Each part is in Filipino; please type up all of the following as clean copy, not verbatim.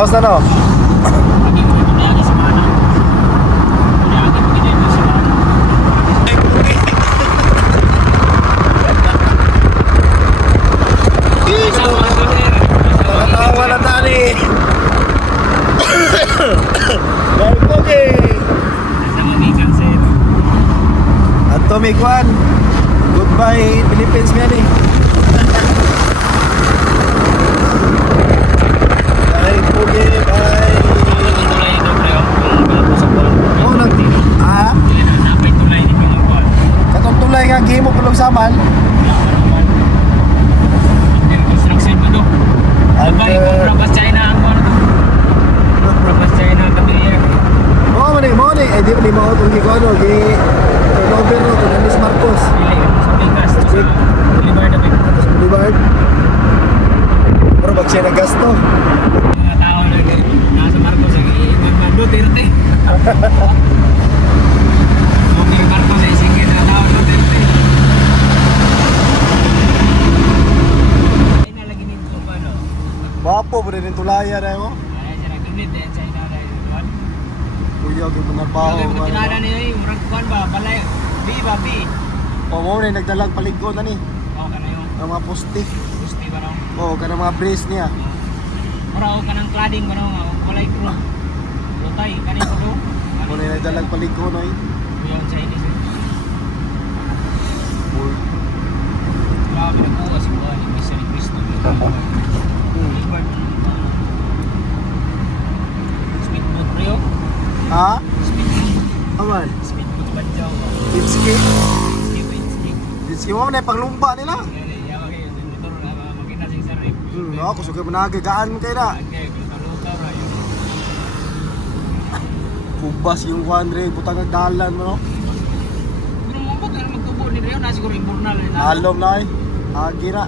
Bawas na no. Tawa na tani. Okay. Atomic One. Goodbye Philippines nga ni. Bye Pugi, bye. Oh, katong tulay nga game mo pulong samal. Moni, eh di mo lima ko gi ano, gi turnover no, Luis Marcos. Boulevard. Pero bag siya nagasto. Mga tao na nasa Marcos Duterte. Yung Marcos ay sige na tao Duterte. Ay nalagin nito ba no? Wapo pa rin tulaya na yun. Ay siya nagdunit eh sa ina na yun. Kuya, gipanabaho. Yung tinala niya yung ragkuan ba? Balay. B. O mo rin, nagdalag paligod na ni. Oo ka na yung Ang mga poste. gusti ba no? O, ka ng mga brace niya. Mura ka ng cladding ba no? Walay crew. Lutay, kanin ko do. Mo rin, nagdalag paligod na eh. Yung Chinese eh. Grabe na po kasi buwan. Yung Misa ni Cristo. Libar. Speedboat bro yun. Ha? Speedboat. Aman. Speedboat ba dyan? Itski. Speedboat. Itski mo na, panglumba nila. Yawa kayo. Motor na makinasing sa rip. No, ako suka mo nagagaan kayo na. Okay, kalukaw ra yun. Kubas yung Juanre, butang nagdalan mo no. Pero mo ba ito magtubo ni Rio? Nasiguro yung burnal. Alom na eh. Agira.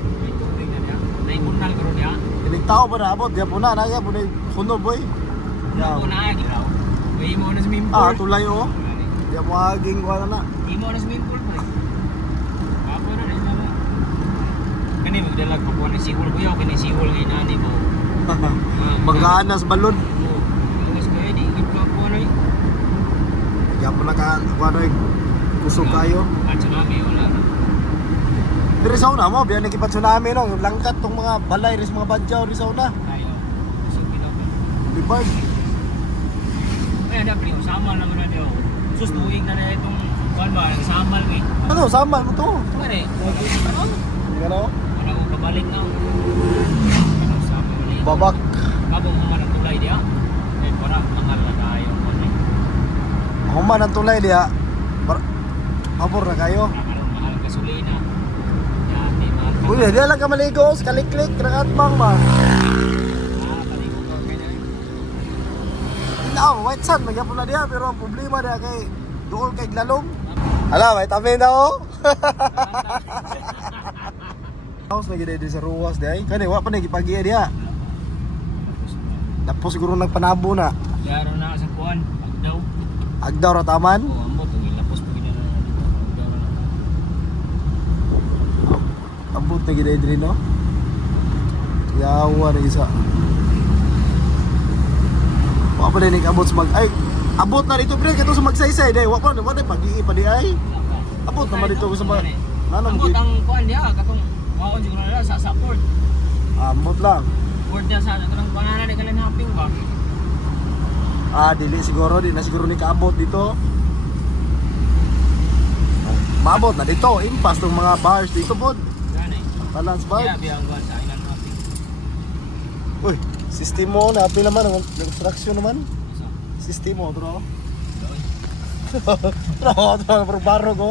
Na-burnal ko rin niya. Inig tao ba na abot? Diyan po na, nagya po na huno boy. Ako na agi. May mo na swimming pool. Ah, tulay o. Diyan mo aging kuha na. May mo na swimming pool pre. Ako na rin naman. Kani magdalag pa po ng siwol ko yaw. Kani siwol ngayon nani mo. Banggaan na sa balon. Lugas ko eh. Di ikip ko po na eh. Diyan po na ka, kuha na kusog kayo. At tsunami wala na. Diri sa una mo, biyan nagipat tsunami no. Yung langkat tong mga balay, ris mga badyaw, ri sa una. Tayo. Kusog pinapin. Libard. Ay ada pre. Samal naman na daw. Sustuing na na itong kuwan ba. Samal ko eh. Ano, sama mo to. Ano eh. Ano? Ano? Ano ko kabalik na. Ano sabi ko na yun. Babak. Kabong mo man ang tulay diya. Eh para mahal na tayo. Human ang tulay diya. Pabor na kayo. Kakaroon mahal gasolina. Yan, di mahal ka. Uy, di lang ka maligos, kaliklik, nakatbang ba? Paligo ka ganyan. Now, white sun, magyan po na diya, pero ang problema diya kay dool kay lalong. Hala, may tabi na o. House na gina sa ruwas diya. Kani, wala pa na ipag-iya diya. Tapos siguro nagpanabo na. Yaro na sa kuwan. Pagdaw. Agdaw ra taman. Oo, ambot. Ang ilapos po gina na dito. Pagdaw na. Abot na gina diri no. Yawa na isa. Wa pa din abot sa mag ay abot na dito pre kato sa magsaysay day. Wa pa pag-ii pa di ay. Abot naman dito sa mag nana mo. Ambot ang kuwan diya. Katong waon siguro na sa support. Ambot lang. Support diya sa katong kuwan na di kalang happing ba? Ah, dili siguro, di na siguro ni kaabot dito. Maabot na dito, impas tong mga bars dito pod. Gani. Balance Kaya bar. biyang kuwan sa ilang happing. Uy, system mo na apil naman, construction naman. So, System mo, bro. doon. Bro, baro ko.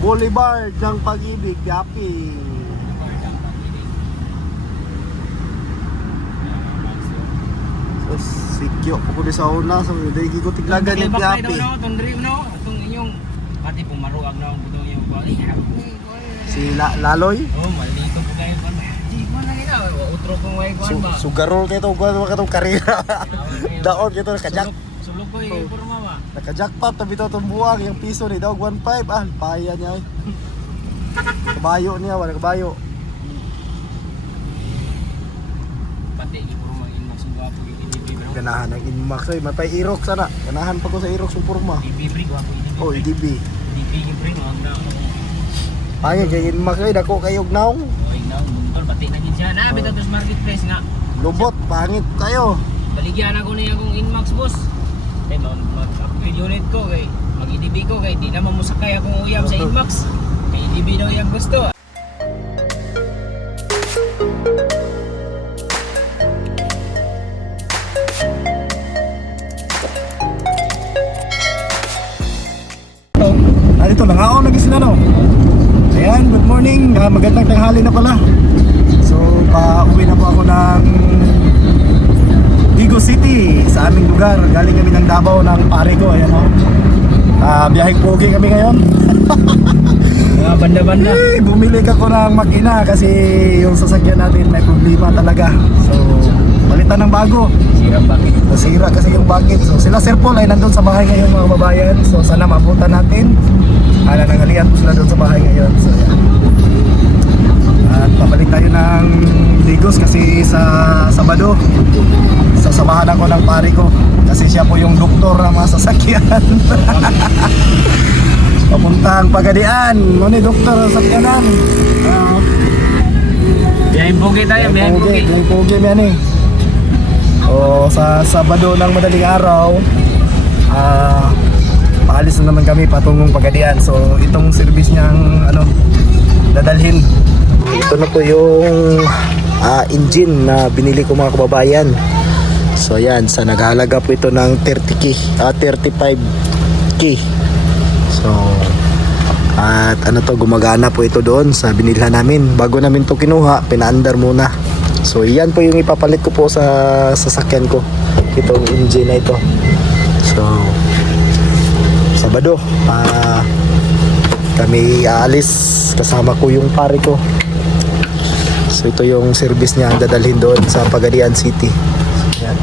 Boulevard ng Pag-ibig, Piapi. So, sikyo ko di sa una, so hindi ko tiglagan ni Piapi. Itong dream no, itong inyong pati pumaruag na ang butong yung Si Laloy. oh, malito po kayo kon. Di mo na gina, utro kong way kuan ba. Sugarol kayo ito, kuha ka itong karira. Daon kayo ito, nakajak. Sulog ko yung porma ba. Nakajackpot, tabi ito itong buwang, yung piso ni Dawg 1.5. Ah, paya niya eh. Kabayo niya, wala kabayo. Pati di puro mga inbox ng gwapo yung EDB bro. Ganahan ng Inmax ay matay Irox sana. Ganahan pa ko sa Irox yung porma. EDB bro, gwapo EDB. Oh, EDB. EDB yung bro, ang dami. Pangit kay Inmax ay dako kayog naong. Okay na, buntol, pati na gid siya. Na, bitaw tos marketplace nga. Lubot, pangit kayo. Baligyan ako niya akong Inmax boss. Kaya mag-upgrade unit ko kay mag-EDB ko kay di naman musakay akong uyam sa Inmax. Kay EDB daw yung gusto. Dito, nangaon lagi sila no. Ayan, good morning. Magandang tanghali na pala. So, pa-uwi na po ako ng Vigo City sa aming lugar. Galing kami ng Davao ng pare ko. Ayan o. Biyaheng pogi kami ngayon. Mga banda-banda. Bumili ka ko ng makina kasi yung sasakyan natin may problema talaga. So, palitan ng bago. Sirang bakit? Nasira kasi yung bakit. So sila Sir Paul ay nandun sa bahay ngayon mga babayan. So sana mabutan natin. Nanangalian po sila doon sa bahay ngayon. So yan. At pabalik tayo ng Ligos kasi sa Sabado sasamahan ako ng pare ko. Kasi siya po yung doktor ng mga sasakyan. Papuntang Pagadian. Muna doktor ng sasakyanan. Biyahing pogi tayo, biyahing pogi. Biyaheng pogi yan eh. O sa Sabado ng madaling araw, paalis na naman kami patungong Pagadian. So itong service niyang dadalhin. Ito na po yung engine na binili ko mga kababayan. So ayan, sa naghahalaga po ito ng 35k. So at gumagana po ito doon sa binilhan namin. Bago namin to kinuha, pinaandar muna. So yan po yung ipapalit ko po sa sasakyan ko, itong engine na ito. So Sabado kami aalis, kasama ko yung pare ko. So ito yung service niya dadalhin doon sa Pagadian City. Yan.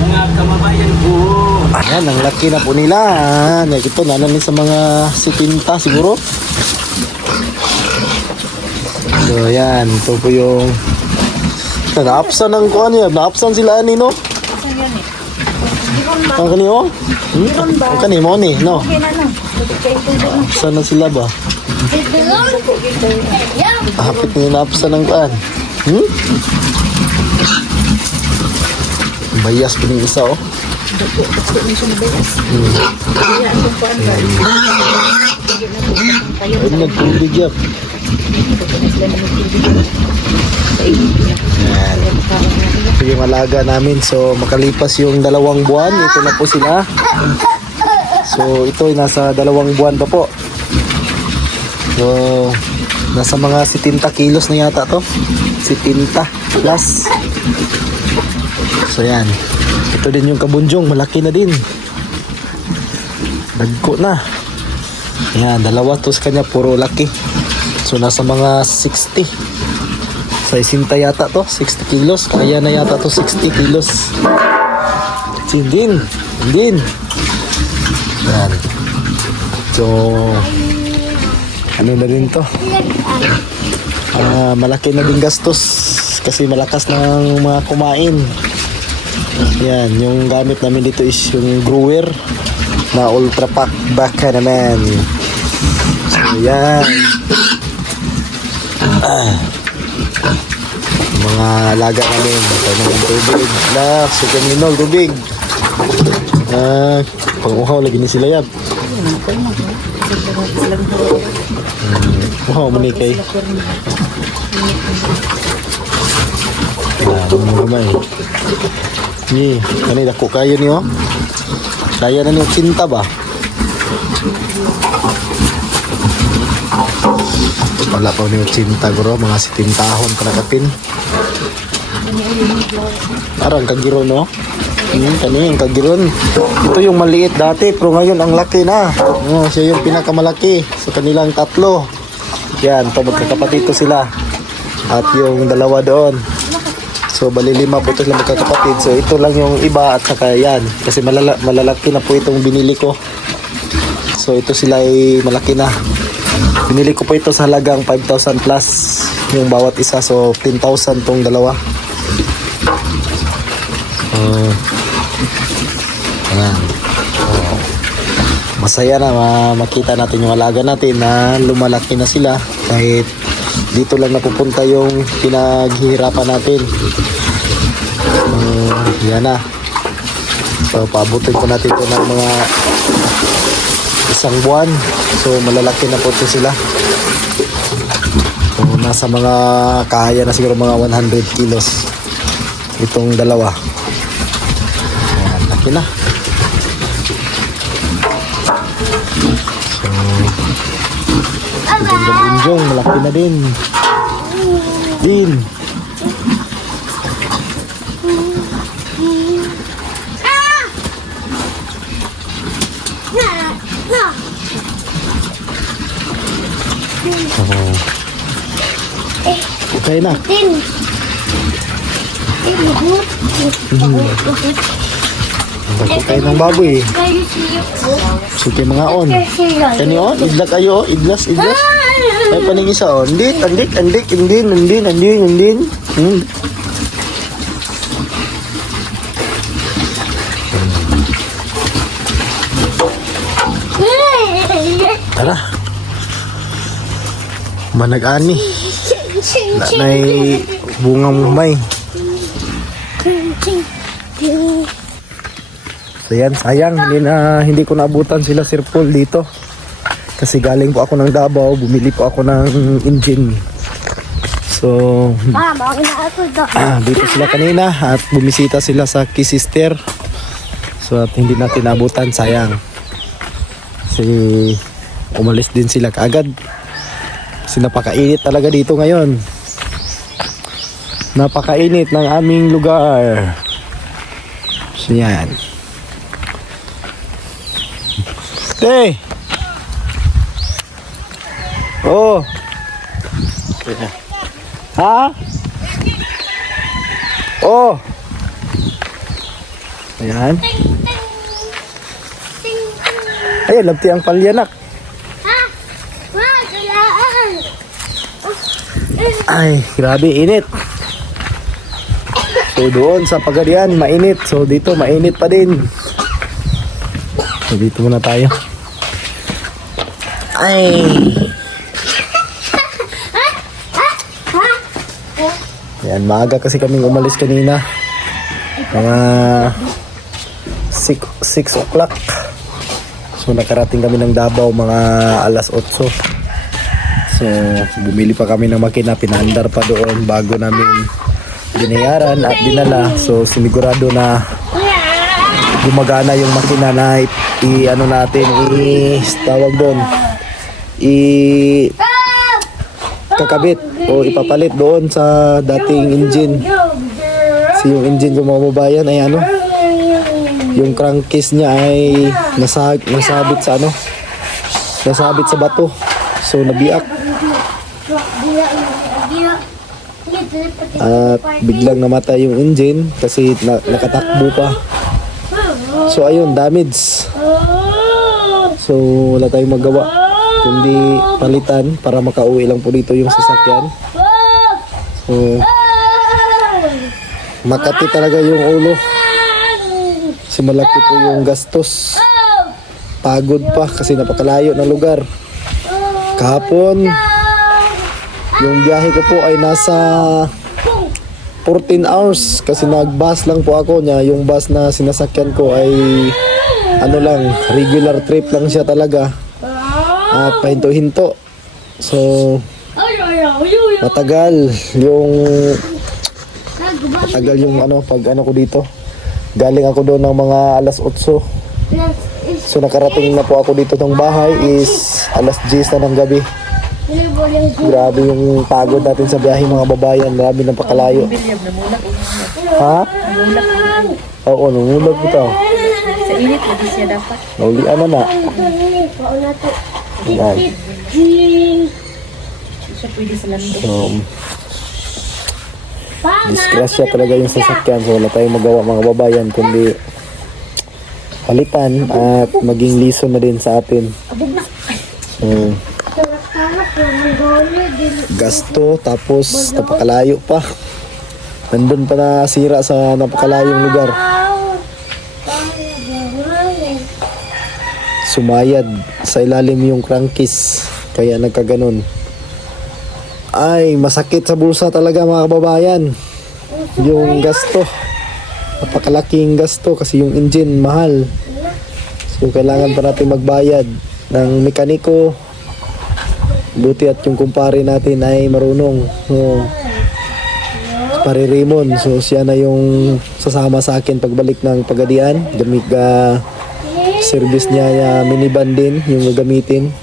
Mga kamabayan ko. Ayan, ang laki na po nila. Ito namin sa mga 70 siguro. So yan, ito po yung naapsan ng kuan niya, naapsan sila ani no? Ang kanino? Ang kanimo ni, no? Saan na sila ba? Hapit nyo naapsan ng kuan. Bayas po yung isa oh. Ay, nagtubig yan. Yan. Ito yung alaga namin. So makalipas yung 2 buwan, ito na po sila. So ito ay nasa 2 buwan pa po. So nasa mga 70 kilos na yata to. 70 plus. So yan. Ito din yung kabunjong, malaki na din. Nagko na. Yan, 2 to sa kanya, puro laki. So nasa mga 60. Sa isinta yata to, 60 kilos. Kaya na yata to 60 kilos. Din. Yan. So ano na rin to? Malaki na din gastos kasi malakas ng mga kumain. Yan, yung gamit namin dito is yung brewer na ultra pack baka naman. So yan. Mga alaga namin. Ito naman tubig. Sugan minol, tubig. Pang-uhaw lagi ni sila yan. Uhaw manikay. Mga gamay. Ni, kanina ko kayo niyo. Kaya na niyo cinta ba? Wala pa niyo cinta guro, mga 70 tahon kanakapin. Arang kagiron no? Kani yung kagiron. Ito yung maliit dati, pero ngayon ang laki na. Siya yung pinakamalaki sa kanilang 3. Yan, ito magkakapatid ko sila. At yung 2 doon. So bali 5 po ito sila magkakapatid. So ito lang yung iba at saka yan. Kasi malalaki na po itong binili ko. So ito sila ay malaki na. Binili ko po ito sa halagang 5,000 plus yung bawat isa. So 10,000 tong dalawa. Ayan. Masaya na makita natin yung alaga natin na lumalaki na sila kahit dito lang napupunta yung pinaghihirapan natin. Yan na. So paabutin ko natin ito ng mga isang buwan. So malalaki na po ito sila. So nasa mga kaya na siguro mga 100 kilos itong dalawa. Ayan, laki na. So bunjong, malaki na din. Okay na. Pagkakain ng baboy. Sige mga on. Kani on, idlak ayo, idlas. Ay paning isa on. Andin. Tara. Manag-ani. Nanay bungang may. So yan, sayang hindi ko naabutan sila Sir Paul dito. Kasi galing po ako ng Davao, bumili po ako ng engine. So dito sila kanina at bumisita sila sa Kisister. So at hindi natin naabutan, sayang. Kasi umalis din sila kaagad. Kasi napakainit talaga dito ngayon. Napakainit ng aming lugar. So yan. Hey! Oh! Ha? Oh! Ayan. Ay, labti ang palyanak. Ay, grabe init. So doon sa Pagadian, mainit. So dito, mainit pa din. So dito muna tayo. Ay! Ayan, maaga kasi kaming umalis kanina. Mga 6 o'clock. So nakarating kami ng Davao mga alas 8. So bumili pa kami ng makina, pinaandar pa doon bago namin binayaran at dinala. So sinigurado na gumagana yung makina na i-ano natin, tawag doon, kakabit o ipapalit doon sa dating engine. Kasi yung engine ko mga babayan ay ano, yung crankcase niya ay nasabit sa ano, nasabit sa bato. So nabiak at biglang namatay yung engine kasi nakatakbo pa. So ayun, damage. So wala tayong magawa kundi palitan para makauwi lang po dito yung sasakyan. So Makati talaga yung ulo. Kasi malaki po yung gastos. Pagod pa kasi napakalayo na lugar. Kahapon yung biyahe ko po ay nasa 14 hours kasi nag-bus lang po ako niya. Yung bus na sinasakyan ko ay ano lang, regular trip lang siya talaga. At pahinto-hinto. So matagal yung ano pag ano ko dito. Galing ako doon ng mga alas 8. So nakarating na po ako dito ng bahay is alas 10 na ng gabi. Grabe yung pagod natin sa biyahe mga babayan. Grabe ng pakalayo. Ha? Oo, numulag po ito. Sa init, lagi siya dapat. Naulian na na. Yan. Siya pwede sa lando. So, disgrasya talaga yung sasakyan. So wala tayong magawa mga babayan kundi palitan at maging liso na din sa atin. So, gasto tapos napakalayo pa. Nandun pa na sira sa napakalayong lugar. Sumayad sa ilalim yung crankcase kaya nagkaganon. Ay, masakit sa bulsa talaga mga kababayan. Yung gasto. Napakalaking gasto kasi yung engine mahal. So kailangan pa natin magbayad ng mekaniko. Buti at yung kumpare natin ay marunong. So, pare Raymond. So siya na yung sasama sa akin pagbalik ng Pagadian. Gamit service niya minivan din yung gagamitin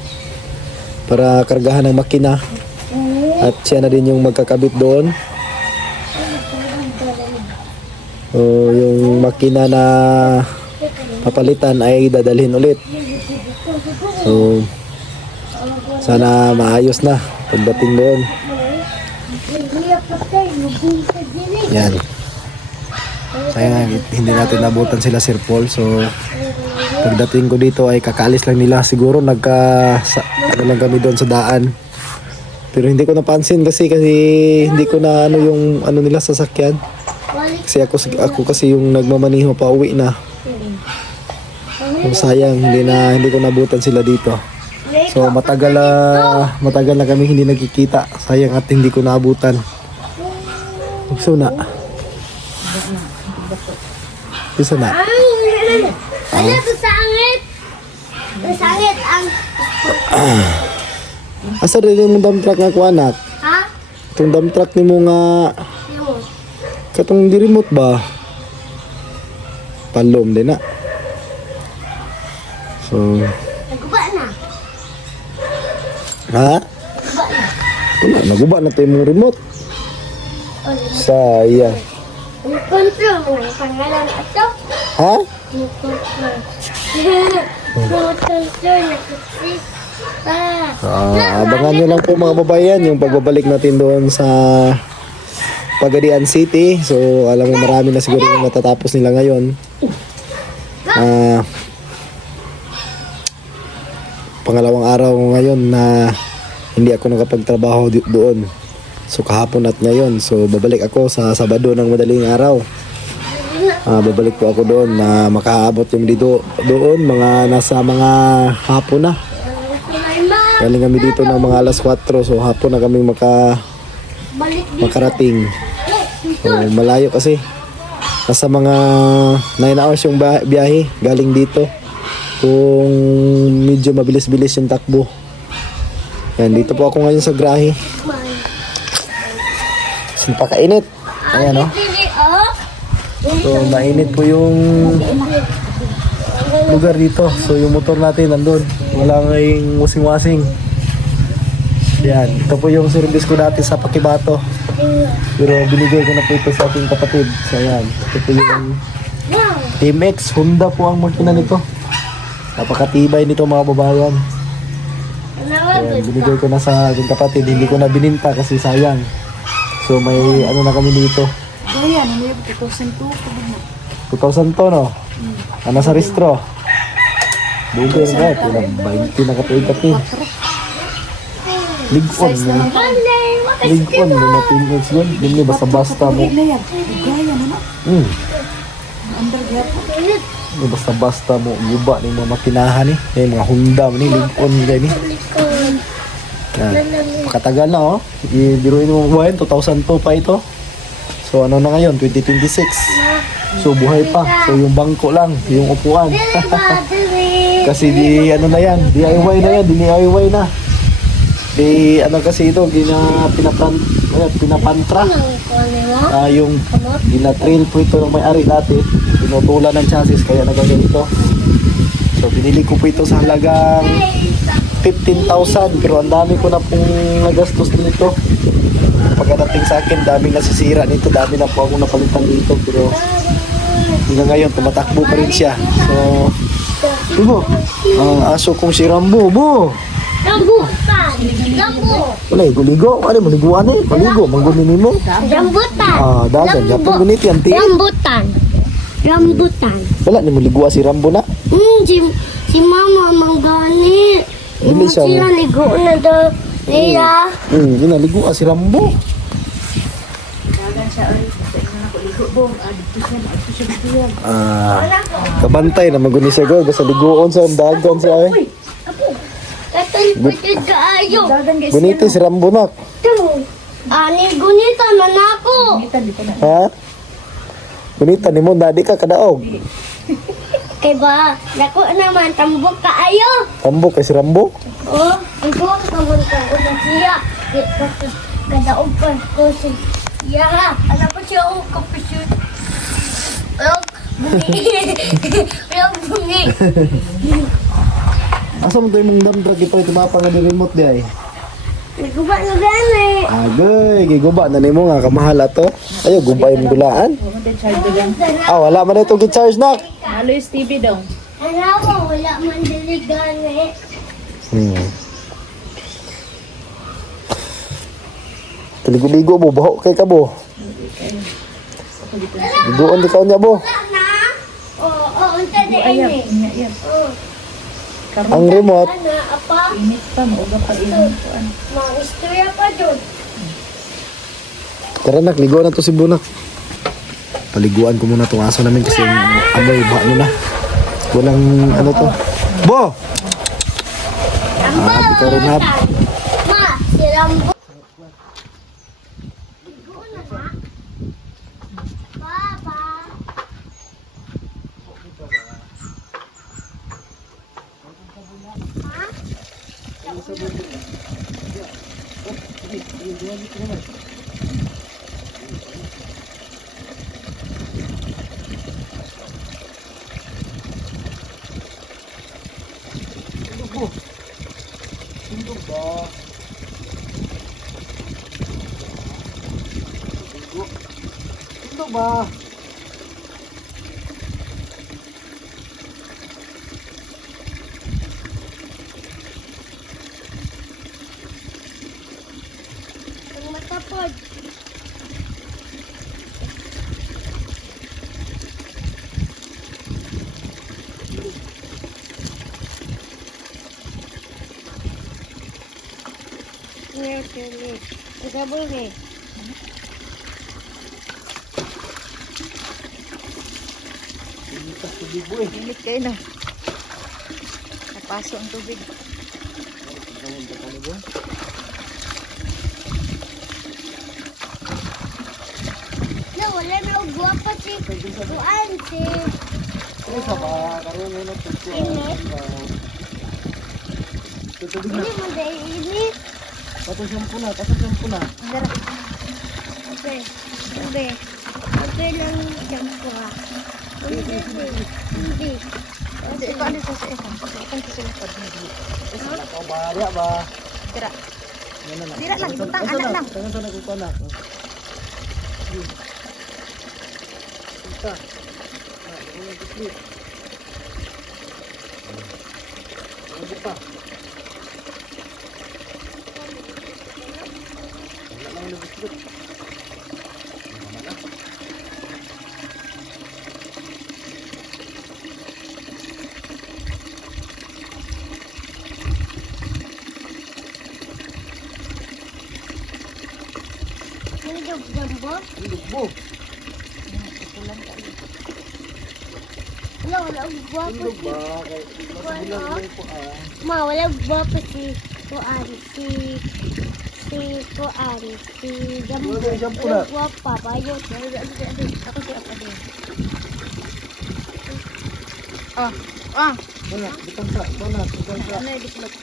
para kargahan ng makina. At siya na din yung magkakabit doon. So, yung makina na papalitan ay dadalhin ulit. So, sana maayos na pagdating doon. Yan. Sayang hindi natin nabutan sila Sir Paul. So, pagdating ko dito ay kakalis lang nila. Siguro ano lang kami doon sa daan. Pero hindi ko napansin kasi hindi ko na yung nila sasakyan. Kasi ako kasi yung nagmamaniho pa uwi na. So, sayang hindi ko nabutan sila dito. So matagal na kami hindi nagkikita. Sayang at hindi ko naabutan. So na. Isa na. Ano to sangit? Sangit ang... Asa rin yung dump truck nga ko anak? Ha? Itong dump truck ni mo nga Yung... katong di remote ba? Palom din na. So, Naguba na. ha? Wala, naguba na tayo yung remote. Sayang. Ang control mo ang pangalan ito. Ha? Ang control. Ang control na kasi. Abangan nyo lang po mga babayan yung pagbabalik natin doon sa Pagadian City. So alam mo marami na siguro yung natatapos nila ngayon. Pangalawang araw ngayon na hindi ako nakapagtrabaho doon. So kahapon at ngayon. So babalik ako sa Sabado ng madaling araw. Babalik po ako doon na makaabot yung dito doon mga nasa mga hapon na. Galing kami dito ng mga alas 4. So hapon na kami makarating. So malayo kasi. Nasa mga 9 hours yung biyahe galing dito. Kung medyo mabilis-bilis yung takbo. Yan, dito po ako ngayon sa Grahe. Napakainit. Ayan o. So mainit po yung lugar dito. So yung motor natin nandun. Wala ngayong wasing-wasing. Yan. Ito po yung service ko dati sa Pakibato. Pero binigay ko na po ito sa ating kapatid. So yan. Ito po yung TMX. Honda po ang makina nito. Napakatibay nito mga babayan. Yan. Binigay ko na sa ating kapatid. Hindi ko na bininta kasi sayang. So may ano na kami dito. 2,000 to no? Ano sa restro? Bugay na ito. 20 na katuig-katuig. Ligon mo. Ligon mo na PMX yun. Hindi basta-basta mo. Basta-basta mo. Guba ni mga makinahan eh. Mga Honda mo ni. Ligon gani. Yan. Pakatagal na oh. Ibiruin mo buhayin. 2002 pa ito. So ano na ngayon? 2026. So buhay pa. So yung bangko lang. Yung upuan. Kasi ano na yan. DIY na yan. DIY na. Ano kasi ito. Pinapantra. Yung gina-trail po ito ng may-ari dati. Pinutulan ng chassis. Kaya nagaganito. So binili ko po ito sa halagang 15,000 pero ang dami ko na pong nagastos nito. Pagdating sa akin, daming nasisira nito, dami na po ako napalitan dito pero hanggang ngayon tumatakbo pa rin siya. So, diba? Ang aso kong si Rambo, bo! Rambutan! Rambo! Wala, guligo. Ano mo, liguan eh? Maligo, manggunin mo. Rambutan! Dagan, yapon gunit yan, ti. Rambutan! Rambutan. Wala ni mo ligwa si Rambo na. Si mama manggani. Dili siya Sila mo. ligo na daw nila. Yun na ligwa si Rambo. Kabantay na maguni siya go sa liguon sa dagan siya eh. Katol pwede kaayo. Guniti si Rambo na. Ani gunita na nako. Ha? Gunita ni mo dadi ka kadaog. Kay ba, nako naman tambok kaayo. Tambok kay si Rambo. Oh, ito naman ka una siya. Kadaog pa ko siya. Ano pa siya o kapisyon. Bungi. Asa mo tayo mong damdrag ito tumapang nga di remote di ay. Naguba na gani. Agay, giguba na nimo nga kamahal ato. Ayo gubay mo dulaan. Wala man ito gi-charge nak. Halo yung TV daw. Ano wala man dili gani. Ligo-ligo mo, baho kay ka bo. Ligoon di ka niya bo. Na? Oo, unta di ini. Ang remote, Ana apa? Init pa, mauga pa init. Mga istorya pa dun. tara nak, ligo na to si Bunak. Paliguan ko muna itong aso namin kasi yung amoy, baho na. Walang ano to. Bo! Rambo. di ka rin hap. Ma, si Rambo. Papa. Ito ba? Ang matapod. Ngayon, Kelly. Igabol ni. Init kayo na. Napaso ang tubig. No, wala na guwapa si Juan si Isa ba? Karoon mo na ito. Init. Tutubig na. Hindi mo dahil init. Patong shampoo na, patong shampoo na. Okay. Okay. Okay lang dyan ko ha. Hindi. Hindi. Hindi, ikaw ano sa ito? Ito sa sulapad. Ikaw ba? Ariya ba? Tira. Yan na. Tira lang, butang, anak lang. Tangan sa nagkukunak. Ita. Ano pa? Wala lang yung biskuit. Hindi jambo. Lugbo. Wala guwapa Lug si ba? Kaya masabulan mo po Ma, wala guwapa si Juan si Juan si Jambo. Wala yung shampoo na. Wala guwapa. Bayo. Ako si Apa din. Wala, butang sa. Wala, butang sa. Ano yung bislot?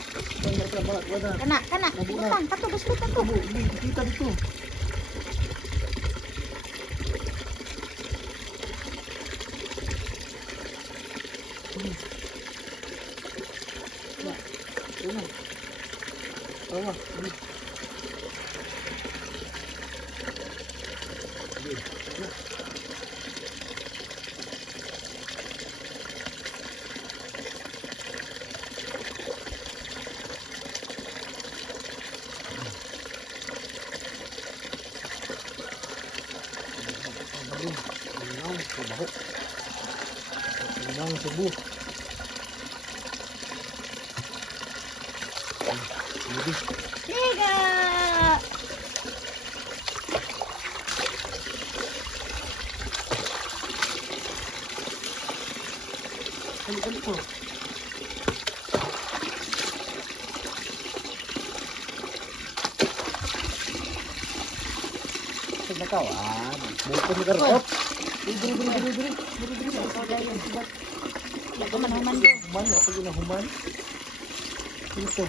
Wala sa, wala. Kana. Butang, kato, bislot ako. Kita dito. Tawa. Baho. Cebu. Liga! Kali po. Nakawan. Bukan ngarap. Human ko. Human, ako yun na human. Ito.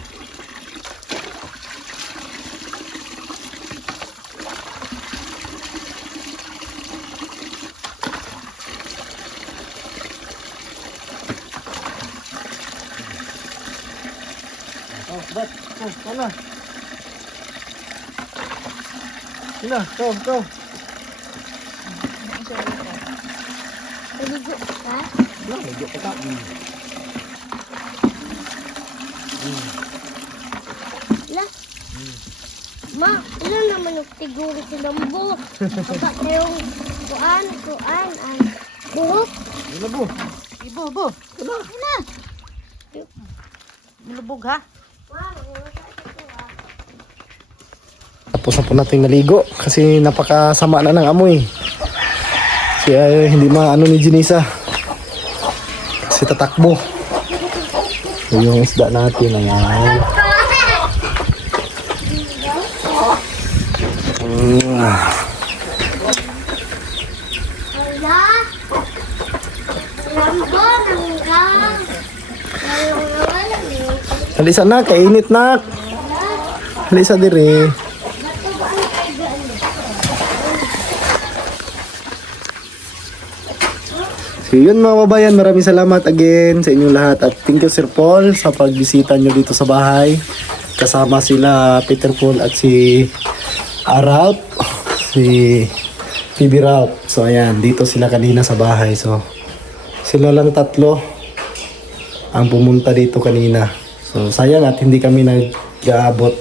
Oh, bat. Oh, sana. Sina, go. Maligo ka? Wala, medyo kita. La? Ma, ilan naman yung tiguro sa lambo? Baka kayong kuan, ang buhok. Ano po? Ibo, bo. Ano? Mulubog ha? Tapos na po natin naligo kasi napakasama na ng amoy. Kaya hindi maano ni Junisa. Kasi tatakbo. So, yung isda natin ayan. Wala. Lambo, nanggang. Wala. Halisa na, kainit na. Halisa dire. So yun mga babayan, maraming salamat again sa inyong lahat at thank you Sir Paul sa pagbisita nyo dito sa bahay. Kasama sila Peter Paul at si Ralph, si Phoebe Ralph. So ayan, dito sila kanina sa bahay. So sila lang tatlo ang pumunta dito kanina. So sayang at hindi kami nag-aabot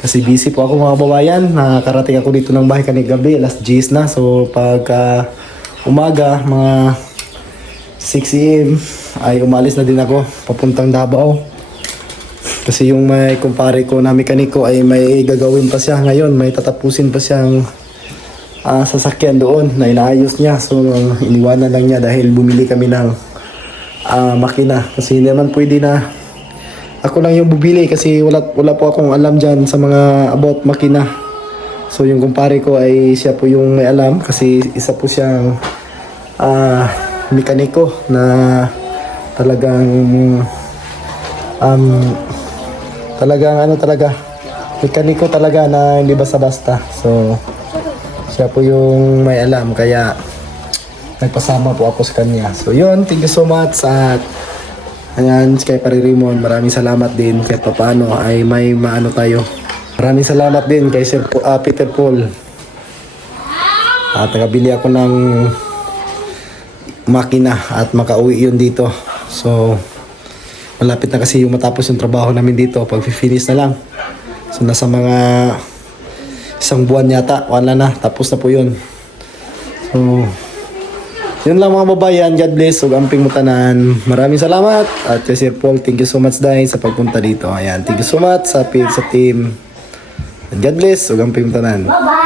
kasi busy po ako mga babayan. Nakarating ako dito ng bahay kanina gabi, alas 10 na. So pagka umaga, mga 6 AM ay umalis na din ako papuntang Davao. Kasi yung may kumpare ko na mekaniko ay may gagawin pa siya ngayon. May tatapusin pa siyang sasakyan doon na inaayos niya. So iniwanan lang niya dahil bumili kami ng makina. Kasi hindi naman pwede na ako lang yung bubili kasi wala po akong alam dyan sa mga about makina. So yung kumpare ko ay siya po yung may alam kasi isa po siyang mekaniko na talagang mekaniko talaga na hindi basta-basta. So siya po yung may alam kaya nagpasama po ako sa kanya. So yun, thank you so much at ayan, kay Pare Raymond, maraming salamat din kahit paano ay may maano tayo. Maraming salamat din kay Sir Peter Paul. At nakabili ako ng makina at makauwi yun dito. So malapit na kasi yung matapos yung trabaho namin dito. Pag finish na lang. So nasa mga 1 buwan yata. Wala na. Tapos na po yun. So yun lang mga babayan. God bless. Ug amping mutanan. Maraming salamat. At kay Sir Paul, thank you so much dahil sa pagpunta dito. Ayan. Thank you so much sa team. And God bless. Ug amping mutanan. Bye-bye.